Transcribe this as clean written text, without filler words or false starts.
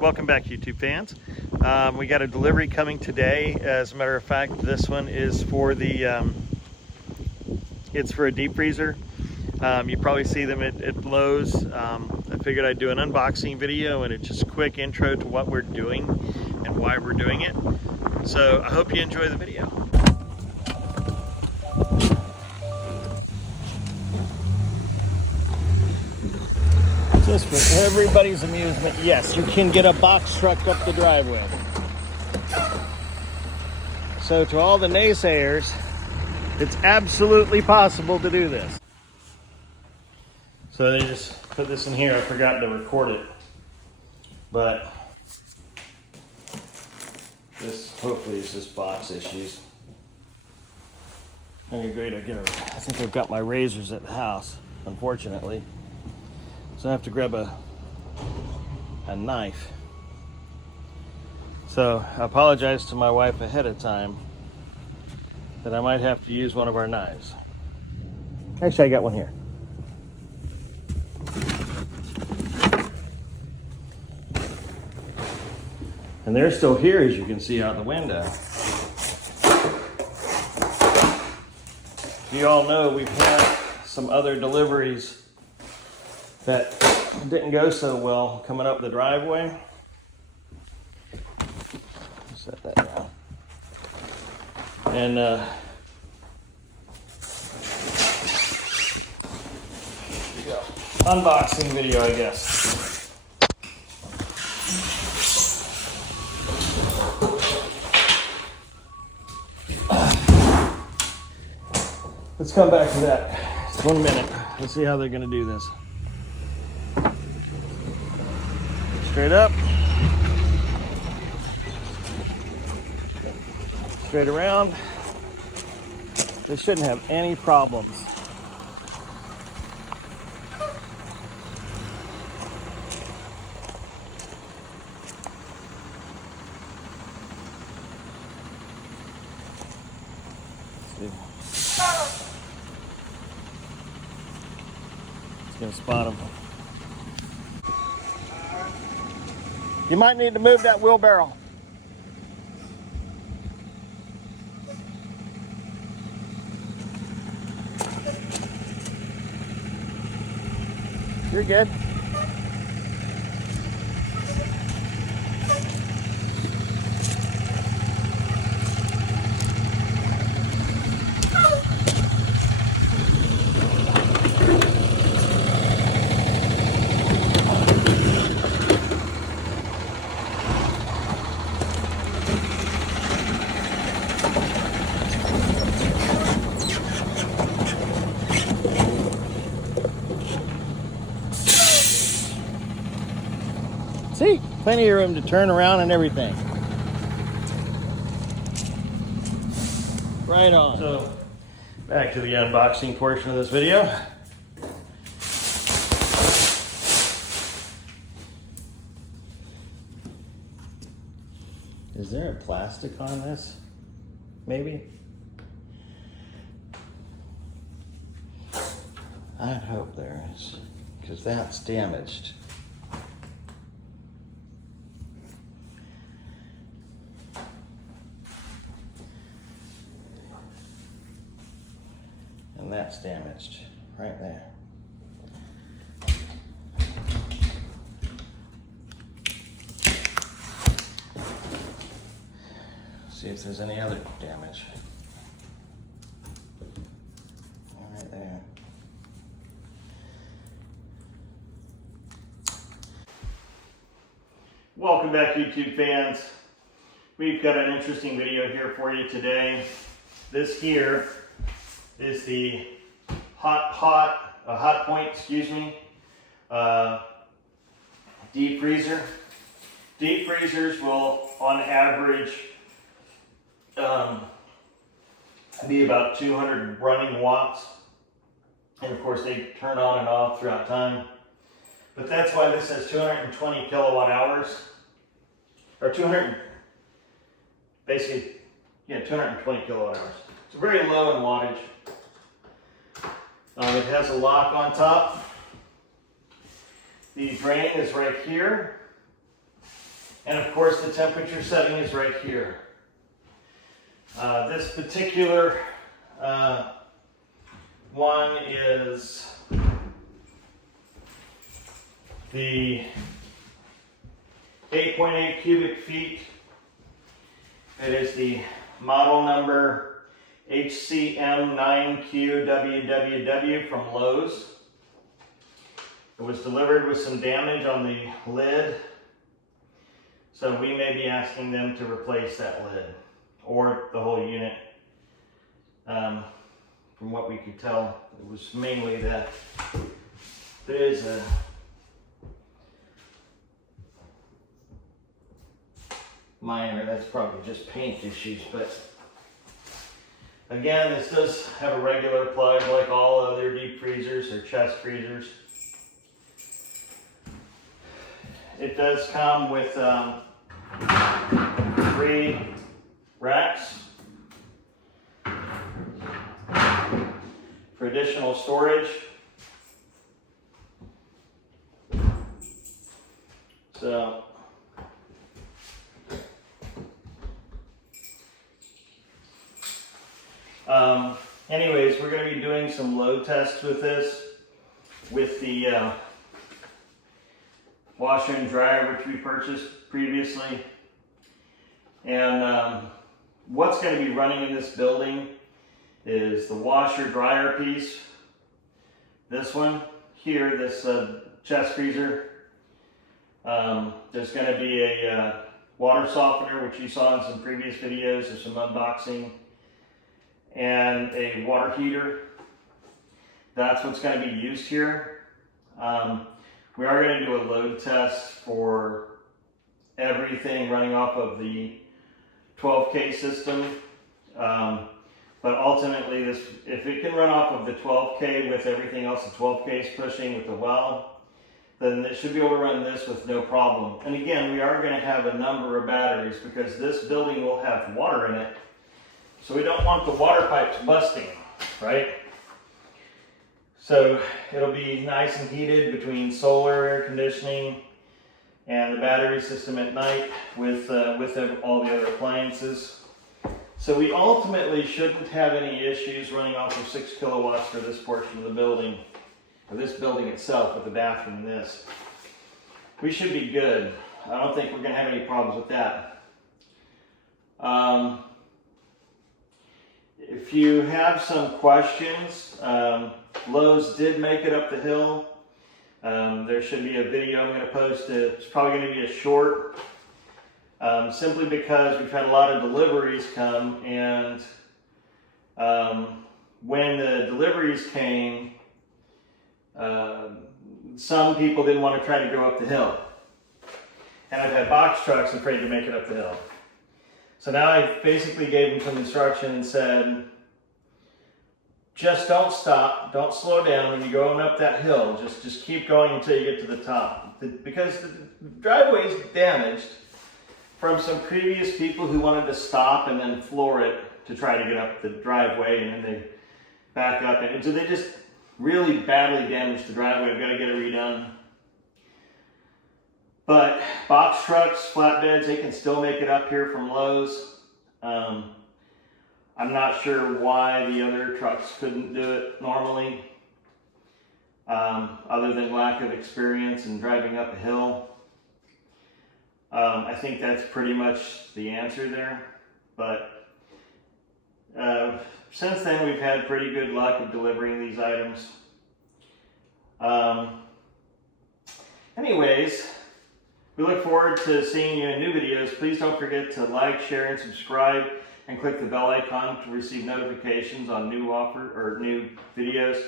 Welcome back, YouTube fans. We got a delivery coming today. As a matter of fact, this one is for the it's for a deep freezer. You probably see them at Lowe's. I figured I'd do an unboxing video and it's just a quick intro to what we're doing and why we're doing it. So I hope you enjoy the video. Just for everybody's amusement, yes, you can get a box truck up the driveway. So to all the naysayers, it's absolutely possible to do this. So they just put this in here. I forgot to record it, but this hopefully is just box issues. Okay, great. I think I've got my razors at the house, unfortunately. So I have to grab a knife. So I apologize to my wife ahead of time that I might have to use one of our knives. Actually, I got one here. And they're still here, as you can see out the window. You all know we've had some other deliveries that didn't go so well coming up the driveway. Set that down. And unboxing video, I guess. Let's come back to that. Just 1 minute. Let's see how they're going to do this. Straight up. Straight around. They shouldn't have any problems. Let's see. It's gonna spot them. You might need to move that wheelbarrow. You're good. See, plenty of room to turn around and everything. Right on. So, back to the unboxing portion of this video. Is there a plastic on this? Maybe? I hope there is, because that's damaged. And that's damaged right there. See if there's any other damage. Right there. Welcome back, YouTube fans. We've got an interesting video here for you today. This here is the hot point, deep freezer. Deep freezers will, on average, be about 200 running watts, and of course they turn on and off throughout time. But that's why this says 220 kilowatt hours, or 220 kilowatt hours. It's very low in wattage. It has a lock on top. The drain is right here. And of course the temperature setting is right here. This particular one is the 8.8 cubic feet. It is the model number HCM9QWWW from Lowe's. It was delivered with some damage on the lid, so we may be asking them to replace that lid or the whole unit. From what we could tell, it was mainly that there is a minor, that's probably just paint issues, but again, this does have a regular plug like all other deep freezers or chest freezers. It does come with 3 racks for additional storage. So anyways, we're going to be doing some load tests with this, with the washer and dryer which we purchased previously. And what's going to be running in this building is the washer dryer piece, this one here, this chest freezer. There's going to be a water softener, which you saw in some previous videos of some unboxing, and a water heater. That's what's going to be used here. We are going to do a load test for everything running off of the 12K system. But ultimately, this, if it can run off of the 12K with everything else the 12K is pushing with the well, then it should be able to run this with no problem. And again, we are going to have a number of batteries because this building will have water in it. So we don't want the water pipes busting, right? So it'll be nice and heated between solar air conditioning and the battery system at night with all the other appliances. So we ultimately shouldn't have any issues running off of 6 kilowatts for this portion of the building, or this building itself with the bathroom and this. We should be good. I don't think we're going to have any problems with that. If you have some questions, Lowe's did make it up the hill. There should be a video I'm going to post. It's probably going to be a short, simply because we've had a lot of deliveries come, and when the deliveries came, some people didn't want to try to go up the hill. And I've had box trucks afraid to make it up the hill. So now I basically gave them some instruction and said, just don't stop, don't slow down when you're going up that hill. Just keep going until you get to the top. Because the driveway is damaged from some previous people who wanted to stop and then floor it to try to get up the driveway, and then they back up. And so they just really badly damaged the driveway. We've got to get it redone. But box trucks, flatbeds, they can still make it up here from Lowe's. I'm not sure why the other trucks couldn't do it normally, other than lack of experience in driving up a hill. I think that's pretty much the answer there. But since then, we've had pretty good luck of delivering these items. Anyways, we look forward to seeing you in new videos. Please don't forget to like, share, and subscribe, and click the bell icon to receive notifications on new videos.